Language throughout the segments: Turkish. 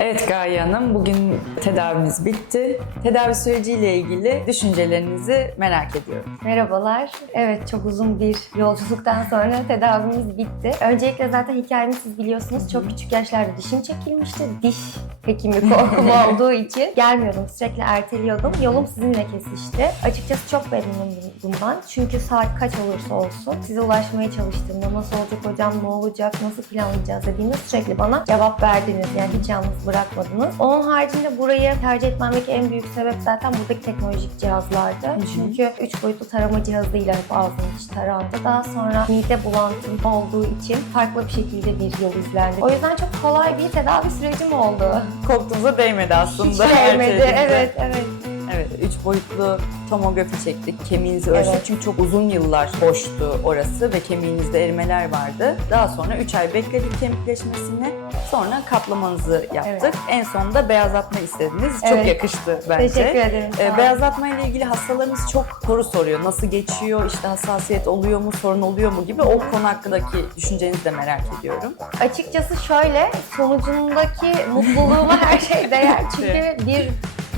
Evet Gaye Hanım, bugün tedavimiz bitti. Tedavi süreciyle ilgili düşüncelerinizi merak ediyorum. Merhabalar. Evet çok uzun bir yolculuktan sonra tedavimiz bitti. Öncelikle zaten hikayemi siz biliyorsunuz. Çok küçük yaşlarda dişim çekilmişti. Diş hekimi korkum olduğu için gelmiyordum. Sürekli erteliyordum. Yolum sizinle kesişti. Açıkçası çok memnunum bundan. Çünkü saat kaç olursa olsun size ulaşmaya çalıştığımda nasıl olacak hocam, ne olacak, nasıl planlayacağız dediğimde sürekli bana cevap verdiniz. Yani hiç yalnız bırakmadınız. Onun haricinde burayı tercih etmemdeki en büyük sebep zaten buradaki teknolojik cihazlardı. Çünkü 3 boyutlu tarama cihazıyla hep ağzım iç tarandı. Daha sonra mide bulantım olduğu için farklı bir şekilde bir yol izlendi. O yüzden çok kolay bir tedavi sürecim oldu. Korktuğunuza değmedi aslında. Hiç değmedi. Evet, evet. Evet, üç boyutlu tomografi çektik. Kemiğinizi ölçtük Evet. çünkü çok uzun yıllar boştu orası ve kemiğinizde erimeler vardı. Daha sonra 3 ay bekledik kemikleşmesini. Sonra kaplamanızı yaptık. Evet. En sonunda beyazlatma istediniz. Çok Evet. yakıştı bence. Teşekkür ederim. Ee, beyazlatma ile ilgili hastalarımız çok soru soruyor. Nasıl geçiyor, işte hassasiyet oluyor mu, sorun oluyor mu gibi o konu hakkındaki düşüncenizi de merak ediyorum. Açıkçası şöyle, sonucundaki mutluluğuma her şey değer. Çünkü bir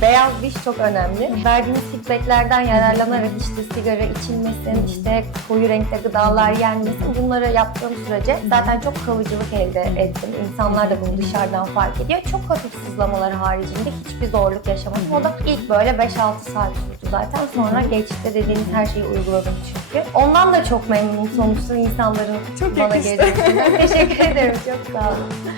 beyaz diş çok önemli. Verdiğiniz feedbacklerden yararlanarak işte sigara içilmesin, işte koyu renkte gıdalar yenmesin bunları yaptığım sürece zaten çok kalıcılık elde ettim. İnsanlar da bunu dışarıdan fark ediyor. Çok hafif sızlamalar haricinde hiçbir zorluk yaşamadım. O da ilk böyle 5-6 saat sürdü zaten. Sonra geçti dediğiniz her şeyi uyguladım çünkü. Ondan da çok memnunum sonuçta insanların Çok bana geldiğinden. Teşekkür ederim. Çok sağ olun.